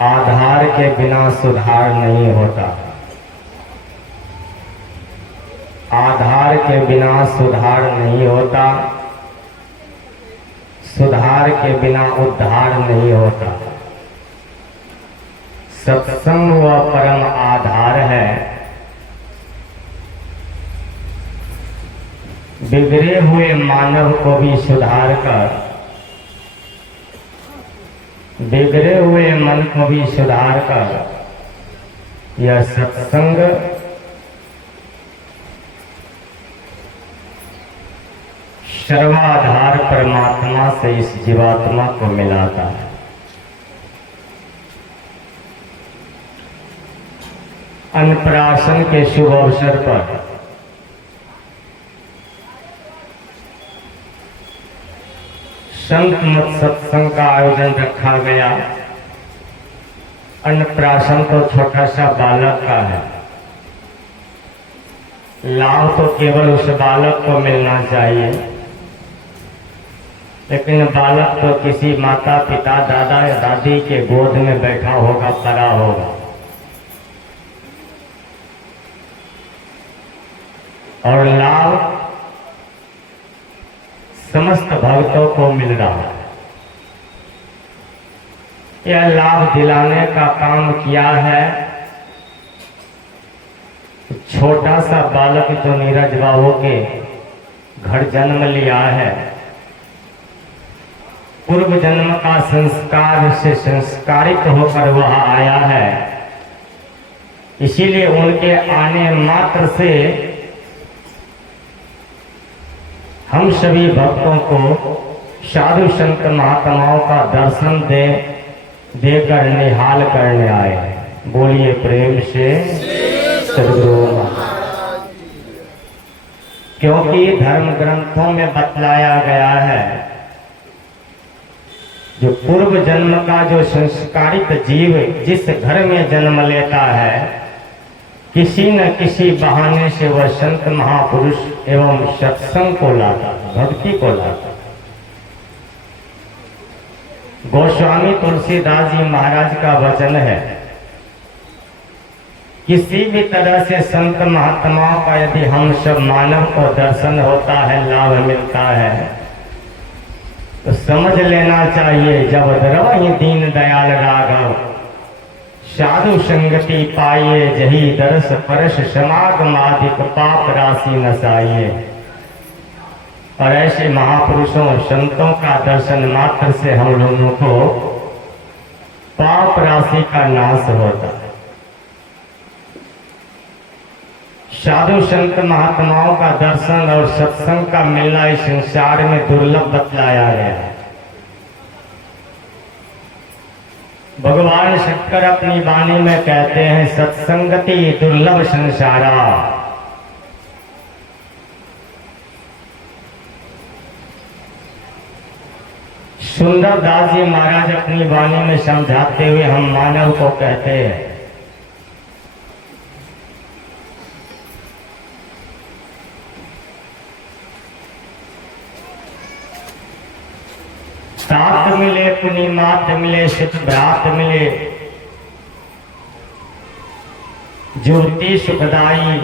आधार के बिना सुधार नहीं होता। आधार के बिना सुधार नहीं होता। सुधार के बिना उद्धार नहीं होता। सत्संग वह परम आधार है। बिगड़े हुए मानव को भी सुधार कर, बिगड़े हुए मन को भी सुधार कर यह सत्संग सर्वाधार परमात्मा से इस जीवात्मा को मिलाता है। अन्नप्राशन के शुभ अवसर पर संत मत सत्संग का आयोजन रखा गया। अन्नप्राशन तो छोटा सा बालक का है, लाभ तो केवल उस बालक को मिलना चाहिए, लेकिन बालक तो किसी माता पिता दादा या दादी के गोद में बैठा होगा, पड़ा होगा, और लाभ समस्त भक्तों को मिल रहा है। यह लाभ दिलाने का काम किया है छोटा सा बालक जो नीरज बाबू के घर जन्म लिया है। पूर्व जन्म का संस्कार से संस्कारित होकर वह आया है, इसीलिए उनके आने मात्र से हम सभी भक्तों को साधु संत महात्माओं का दर्शन देकर निहाल करने आए हैं। बोलिए प्रेम से सद्गुरु महाराज। क्योंकि धर्म ग्रंथों में बतलाया गया है जो पूर्व जन्म का जो संस्कारित जीव जिस घर में जन्म लेता है, किसी न किसी बहाने से वह संत महापुरुष एवं सत्संग को लाता, भक्ति को लाता। गोस्वामी तुलसीदास जी महाराज का वचन है, किसी भी तरह से संत महात्माओं का यदि हम सब मानव को दर्शन होता है, लाभ मिलता है, तो समझ लेना चाहिए जब द्रवहि दीन दयाल राघव साधु संगति पाइए, जही दरस परस समागम आदिक पाप राशि नसाइए। और ऐसे महापुरुषों संतों का दर्शन मात्र से हम लोगों को पाप राशि का नाश होता है। साधु संत महात्माओं का दर्शन और सत्संग का मिलना इस संसार में दुर्लभ बतलाया गया है। भगवान शंकर अपनी वाणी में कहते हैं, सत्संगति दुर्लभ संसारा। सुंदरदास जी महाराज अपनी वाणी में समझाते हुए हम मानव को कहते हैं, तात मिले पुनि मात मिले सिद्ध भ्रात मिले, ज्योति सुखदाई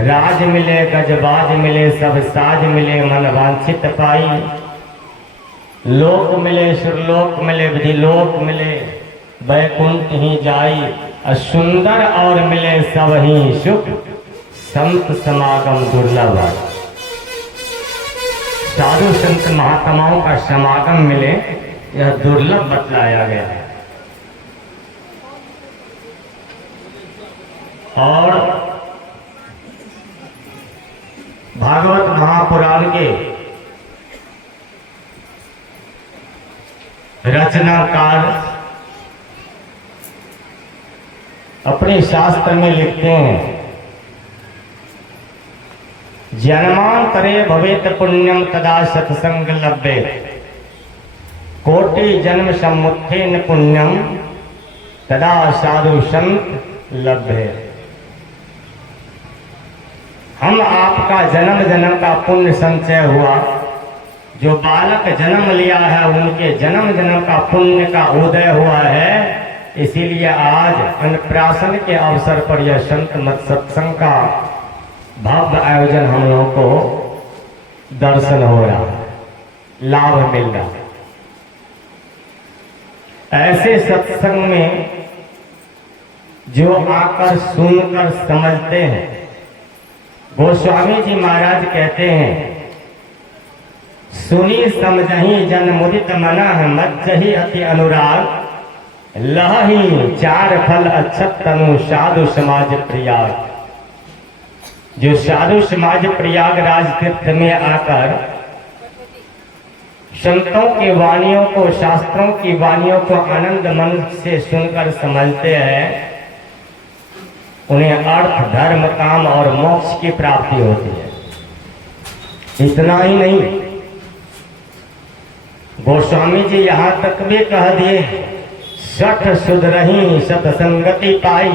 राज मिले गजबाज मिले, सब साज मिले मन वांछित पाई। लोक मिले सुरलोक मिले विधिलोक मिले, बैकुंठ ही जाई। सुंदर और मिले सब ही सुख, संत समागम दुर्लभ। साधु संत महात्माओं का समागम मिले यह दुर्लभ बतलाया गया है। और भागवत महापुराण के रचनाकार अपने शास्त्र में लिखते हैं, जन्मांतरे भवेत पुण्यम तदा सत्संग लभ्ये, कोटि जन्म समुत्थेन पुण्यम तदा साधु संत लभ्ये। हम आपका जन्म जन्म का पुण्य संचय हुआ, जो बालक जन्म लिया है उनके जन्म जन्म का पुण्य का उदय हुआ है, इसीलिए आज अन्नप्राशन के अवसर पर यह संत मत सत्संग का भव्य आयोजन हम लोगों को दर्शन हो रहा है, लाभ मिल रहा है। ऐसे सत्संग में जो आकर सुनकर समझते हैं, गोस्वामी जी महाराज कहते हैं, सुनी समझही जन मुदित मना मज्जही अति अनुराग, लही चार फल अच्छत तनु साधु समाज प्रयाग। जो साधु समाज प्रयागराज तीर्थ में आकर संतों की वाणियों को, शास्त्रों की वाणियों को आनंद मन से सुनकर समझते हैं, उन्हें अर्थ, धर्म, काम और मोक्ष की प्राप्ति होती है। इतना ही नहीं, गोस्वामी जी यहाँ तक भी कह दिए, सठ सुधरही सतसंगति पाई,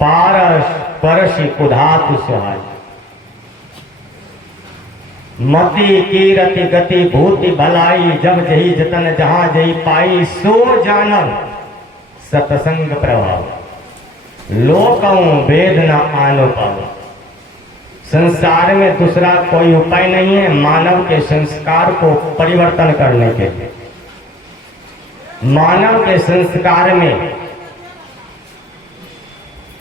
पारस परसि कुधातु सुहाई। मति कीरति गति भूति भलाई, जब जही जतन जहां जही पाई, सो जानव सतसंग प्रभाव, लोकं वेद न आनो पाओ। संसार में दूसरा कोई उपाय नहीं है मानव के संस्कार को परिवर्तन करने के लिए। मानव के संस्कार में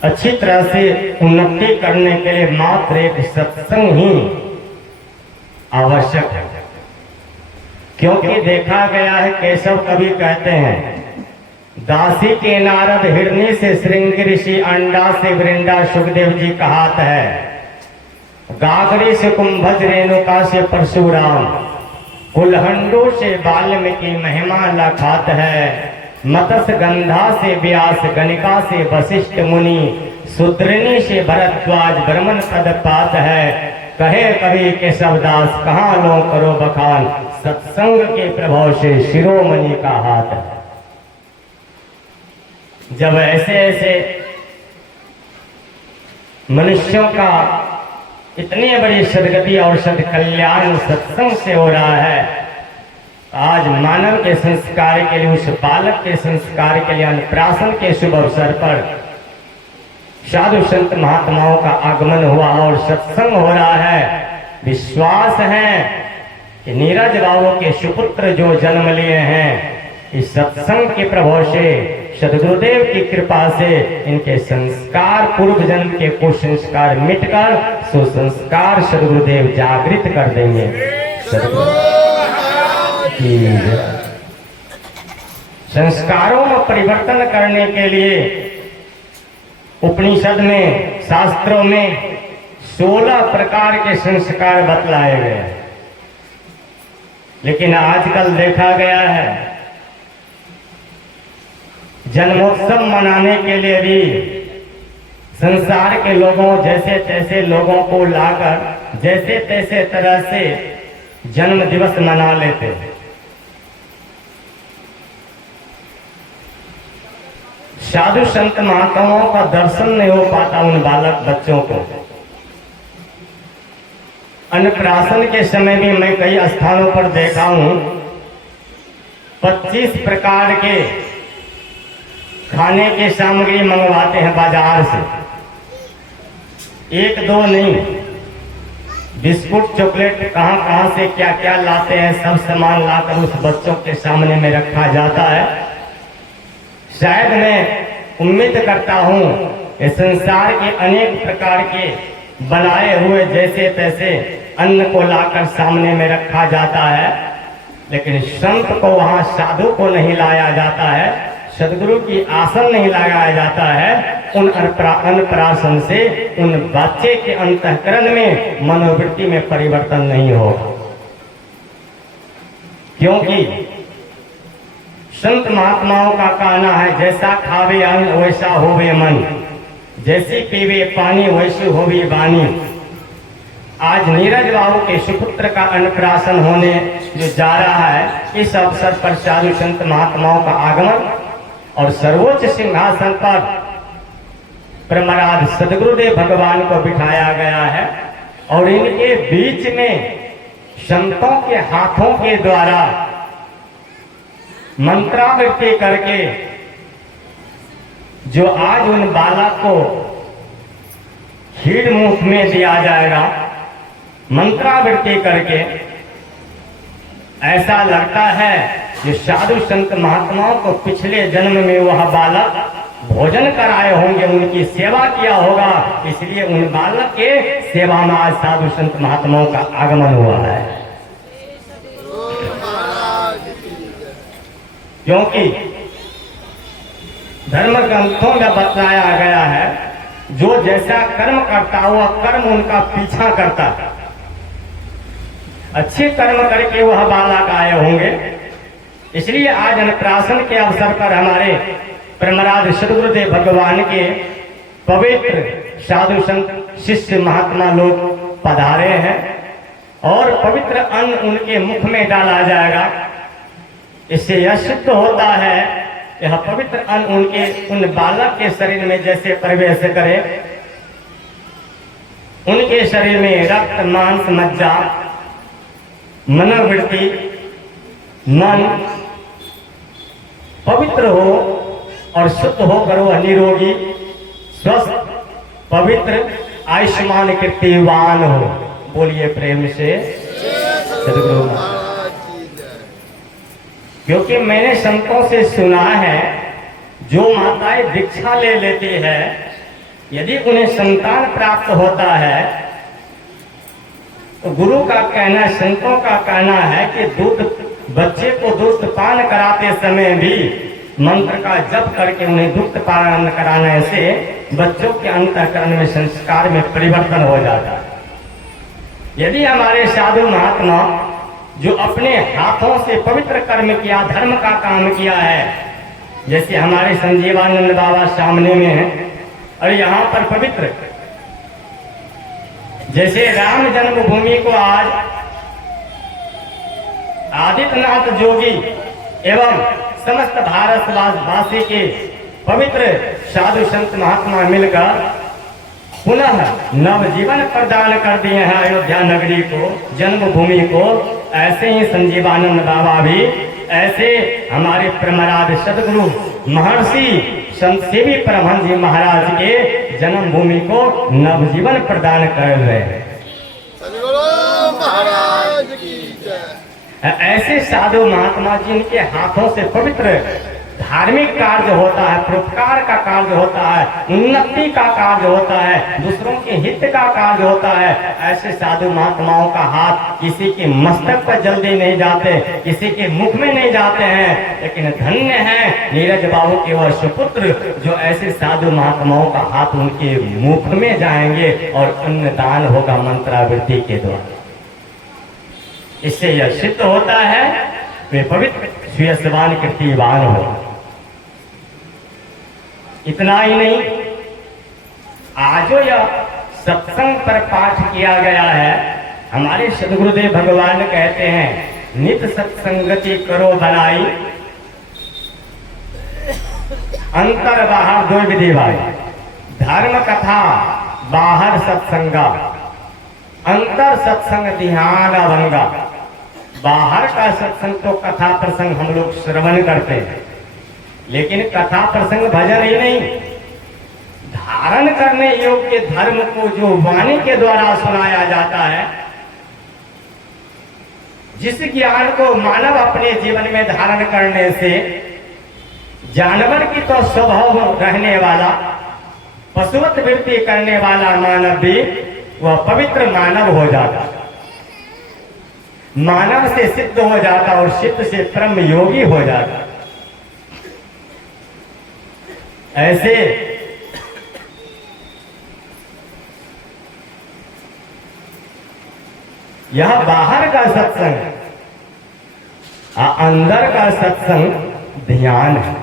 अच्छी तरह से उन्नति करने के लिए मात्र एक सत्संग ही आवश्यक है। क्योंकि देखा गया है, केशव कवि कहते हैं, दासी के नारद हिरणी से श्रृंग ऋषि, अंडा से वृंदा सुखदेव जी कहात है, गागरी से कुंभज रेणुका से परशुराम, कुलहंडू से वाल्मीकि महिमा लखात है, मत्स्य गंधा से व्यास, गणिका से वशिष्ठ मुनि, शूद्रनी से भरद्वाज ब्रह्मन पद पात है, कहे कवि केशवदास कहाँ लो करो बखान, सत्संग के प्रभाव से शिरोमणि का हाथ है। जब ऐसे ऐसे मनुष्यों का इतनी बड़ी सदगति और सदकल्याण सत्संग से हो रहा है, आज मानव के संस्कार के लिए, उस बालक के संस्कार के लिए अन्नप्राशन के शुभ अवसर पर साधु संत महात्माओं का आगमन हुआ और सत्संग हो रहा है। विश्वास है कि नीरज बाबू के सुपुत्र जो जन्म लिए हैं, इस सत्संग के प्रभाव से, सदगुरुदेव की कृपा से इनके संस्कार, पूर्व जन्म के कुसंस्कार मिटकर सुसंस्कार सदगुरुदेव जागृत कर देंगे। संस्कारों में परिवर्तन करने के लिए उपनिषद में, शास्त्रों में 16 प्रकार के संस्कार बतलाए गए, लेकिन आजकल देखा गया है जन्मोत्सव मनाने के लिए भी संसार के लोगों, जैसे तैसे लोगों को लाकर जैसे तैसे तरह से जन्म दिवस मना लेते हैं। साधु संत महात्माओं का दर्शन नहीं हो पाता उन बालक बच्चों को। अन्नप्राशन के समय भी मैं कई स्थानों पर देखा हूं, 25 प्रकार के खाने की सामग्री मंगवाते हैं बाजार से, एक दो नहीं, बिस्कुट, चॉकलेट, कहां कहां से क्या क्या लाते हैं, सब सामान लाकर उस बच्चों के सामने में रखा जाता है। शायद मैं उम्मीद करता हूं कि संसार के अनेक प्रकार के बनाए हुए जैसे तैसे अन्न को लाकर सामने में रखा जाता है, लेकिन संत को वहां, साधु को नहीं लाया जाता है, सदगुरु की आसन नहीं लगाया जाता है। उन अन्नप्राशन से उन बच्चे के अंतःकरण में, मनोवृत्ति में परिवर्तन नहीं हो, क्योंकि संत महात्माओं का कहना है, जैसा खावे अन्न वैसा होवे मन, जैसी पीवे पानी वैसी होवे वाणी। आज नीरज बाबू के सुपुत्र का अन्नप्राशन होने जो जा रहा है, इस अवसर पर साधु संत महात्माओं का आगमन और सर्वोच्च सिंहासन पर परमराज सदगुरुदेव भगवान को बिठाया गया है और इनके बीच में संतों के हाथों के द्वारा मंत्रावृत्ति करके जो आज उन बालक को खीर मुंह में दिया जाएगा, मंत्रावृत्ति करके ऐसा लगता है कि साधु संत महात्माओं को पिछले जन्म में वह बालक भोजन कराए होंगे, उनकी सेवा किया होगा, इसलिए उन बालक के सेवा में आज साधु संत महात्माओं का आगमन हुआ है। क्योंकि धर्म ग्रंथों में बताया गया है, जो जैसा कर्म करता हुआ कर्म उनका पीछा करता है। अच्छे कर्म करके वह बालक आए होंगे, इसलिए आज अन्नप्राशन के अवसर पर हमारे परमराज सद्गुरुदेव भगवान के पवित्र साधु संत शिष्य महात्मा लोग पधारे हैं और पवित्र अन्न उनके मुख में डाला जाएगा। इससे यह सिद्ध होता है, यह पवित्र अन्न उन बालक के शरीर में जैसे प्रवेश करे, उनके शरीर में रक्त मांस मज्जा मनोवृत्ति मन पवित्र हो और शुद्ध होकर वह निरोगी स्वस्थ पवित्र आयुष्मान कीर्तिवान हो। बोलिए प्रेम से सद्गुरु। क्योंकि मैंने संतों से सुना है, जो माताएं दीक्षा ले लेती है, यदि उन्हें संतान प्राप्त होता है तो गुरु का कहना, संतों का कहना है कि बच्चे को दूध पान कराते समय भी मंत्र का जप करके उन्हें दूध पान कराने से बच्चों के अंतःकरण में संस्कार में परिवर्तन हो जाता है। यदि हमारे साधु महात्मा जो अपने हाथों से पवित्र कर्म किया, धर्म का काम किया है, जैसे हमारे संजीवानंद बाबा सामने में है और यहाँ पर पवित्र, जैसे राम जन्मभूमि को आज आदित्यनाथ जोगी एवं समस्त भारतवासी के पवित्र साधु संत महात्मा मिलकर पुनः नवजीवन प्रदान कर दिए हैं अयोध्या नगरी को, जन्मभूमि को। ऐसे ही संजीवानंद बाबा भी, ऐसे हमारे परमराज सद्गुरु महर्षि संत सेवी परमहंस जी महाराज के जन्मभूमि को नवजीवन प्रदान कर रहे हैं। ऐसे साधु महात्मा जिनके हाथों से पवित्र धार्मिक कार्य होता है, परोपकार का कार्य होता है, उन्नति का कार्य होता है, दूसरों के हित का कार्य होता है, ऐसे साधु महात्माओं का हाथ किसी के मस्तक पर जल्दी नहीं जाते, किसी के मुख में नहीं जाते हैं। लेकिन धन्य है नीरज बाबू के वह सुपुत्र जो ऐसे साधु महात्माओं का हाथ उनके मुख में जाएंगे और अन्नदान होगा मंत्रावृत्ति के द्वारा। इससे यह सिद्ध होता है वे पवित्र श्रेयस्वान कीर्तिवान हो। इतना ही नहीं, आज जो यह सत्संग पर पाठ किया गया है, हमारे सद्गुरुदेव भगवान कहते हैं, नित सत्संगति करो बनाई, अंतर बाहर दो विधि भाई, धर्म कथा बाहर सत्संगा, अंतर सत्संग ध्यान भंगा। बाहर का सत्संग तो कथा प्रसंग हम लोग श्रवण करते हैं, लेकिन कथा प्रसंग भजन ही नहीं, धारण करने योग्य धर्म को जो वाणी के द्वारा सुनाया जाता है, जिस ज्ञान को मानव अपने जीवन में धारण करने से जानवर की तो स्वभाव रहने वाला, पशुवत वृत्ति करने वाला मानव भी वह पवित्र मानव हो जाता, मानव से सिद्ध हो जाता और सिद्ध से परम योगी हो जाता। ऐसे यह बाहर का सत्संग, अंदर का सत्संग ध्यान है।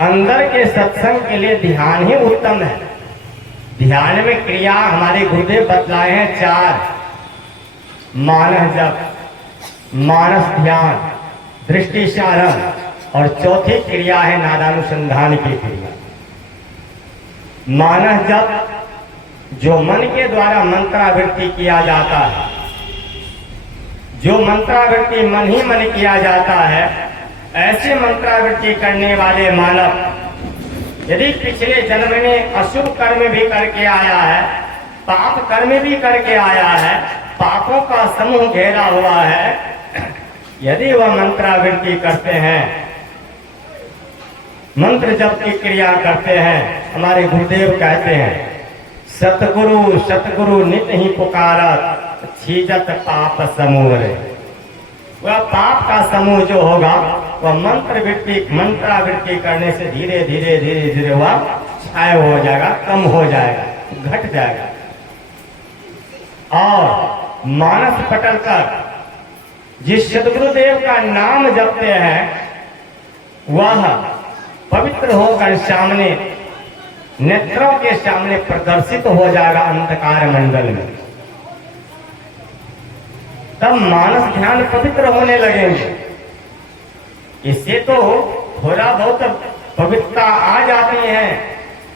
अंदर के सत्संग के लिए ध्यान ही उत्तम है। ध्यान में क्रिया हमारे गुरुदेव बतलाए हैं 4, मानस जप, मानस ध्यान, दृष्टि चारण और चौथी क्रिया है नादानुसंधान की क्रिया। मानस जप जो मन के द्वारा मंत्रावृत्ति किया जाता है, जो मंत्रावृत्ति मन ही मन किया जाता है, ऐसे मंत्रावृत्ति करने वाले मानव यदि पिछले जन्म में अशुभ कर्म भी करके आया है, पाप कर्म भी करके आया है, पापों का समूह घेरा हुआ है, यदि वह मंत्रावृत्ति करते हैं, मंत्र जप की क्रिया करते हैं, हमारे गुरुदेव कहते हैं सतगुरु सतगुरु नित ही पुकारत छीजत पाप समूह रे। वह पाप का समूह जो होगा वह मंत्रावृत्ति करने से धीरे धीरे धीरे धीरे वह क्षय हो जाएगा, कम हो जाएगा, घट जाएगा। और मानस पटल पर जिस सदगुरुदेव का नाम जपते हैं वह पवित्र होकर सामने नेत्रों के सामने प्रदर्शित हो जाएगा अंधकार मंडल में। तब मानस ध्यान पवित्र होने लगेंगे। इससे तो थोड़ा बहुत पवित्रता आ जाती है,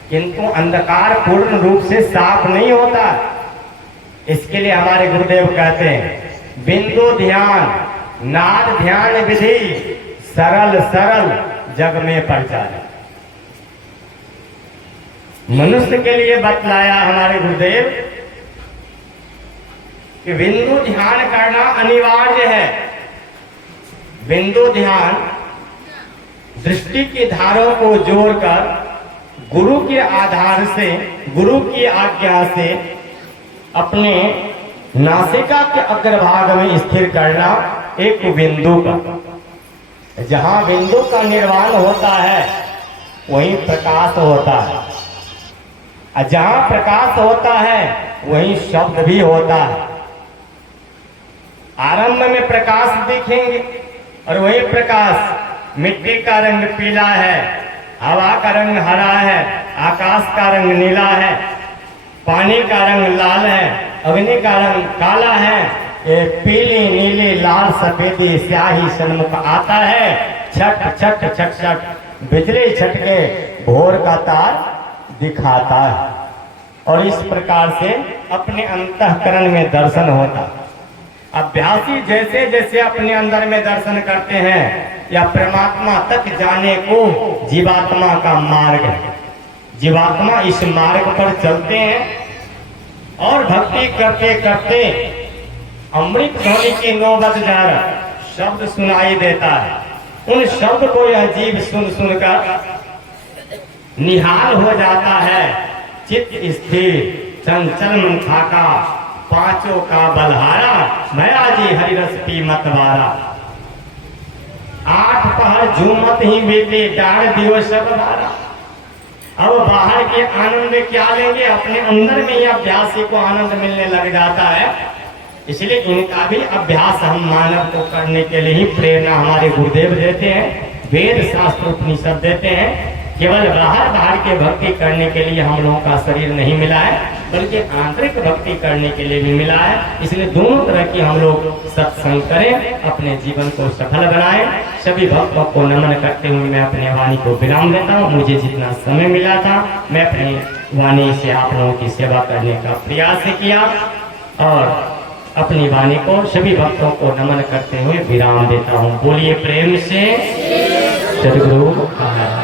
किंतु अंधकार पूर्ण रूप से साफ नहीं होता। इसके लिए हमारे गुरुदेव कहते हैं बिंदु ध्यान नाद ध्यान विधि सरल सरल जग में प्रचार। मनुष्य के लिए बतलाया हमारे गुरुदेव कि बिंदु ध्यान करना अनिवार्य है। बिंदु ध्यान दृष्टि की धारों को जोड़कर गुरु के आधार से, गुरु की आज्ञा से अपने नासिका के अग्रभाग में स्थिर करना एक बिंदु का। जहां बिंदु का निर्माण होता है वहीं प्रकाश होता है, और जहां प्रकाश होता है वहीं शब्द भी होता है। आरंभ में प्रकाश दिखेंगे और वही प्रकाश मिट्टी का रंग पीला है, हवा का रंग हरा है, आकाश का रंग नीला है, पानी का रंग लाल है, अग्नि का रंग काला है। ये पीली नीली लाल सफेदी स्याही सन्मुख आता है। छट छट छट छट बिजली छटके भोर का तार दिखाता है। और इस प्रकार से अपने अंतःकरण में दर्शन होता है। अभ्यासी जैसे जैसे अपने अंदर में दर्शन करते हैं या परमात्मा तक जाने को जीवात्मा का मार्ग है। जीवात्मा इस मार्ग पर चलते हैं और भक्ति करते करते अमृत ध्वनि की नौबत जा रहा शब्द सुनाई देता है। उन शब्द को यह जीव सुन सुनकर निहाल हो जाता है। चित्त स्थिर चंचल मन थाका पांचों का बलहारा मया जी हरिरस पी मतवारा। 8 पहर झूमत ही बेटे डाढ़ दिवस सब धारा। अब बाहर के आनंद क्या लेंगे, अपने अंदर में ही अभ्यासी को आनंद मिलने लग जाता है। इसलिए इनका भी अभ्यास हम मानव को करने के लिए ही प्रेरणा हमारे गुरुदेव देते हैं, वेद शास्त्र उपनिषद देते हैं। केवल बाहर के भक्ति करने के लिए हम लोगों का शरीर नहीं मिला है, बल्कि आंतरिक भक्ति करने के लिए भी मिला है। इसलिए दोनों तरह की हम लोग सत्संग करें, अपने जीवन को सफल बनाएं। सभी भक्तों को नमन करते हुए मैं अपने वाणी को विराम देता हूँ। मुझे जितना समय मिला था मैं अपनी वाणी से आप लोगों की सेवा करने का प्रयास किया और अपनी वाणी को सभी भक्तों को नमन करते हुए विराम देता हूँ। बोलिए प्रेम से सद्गुरु महाराज।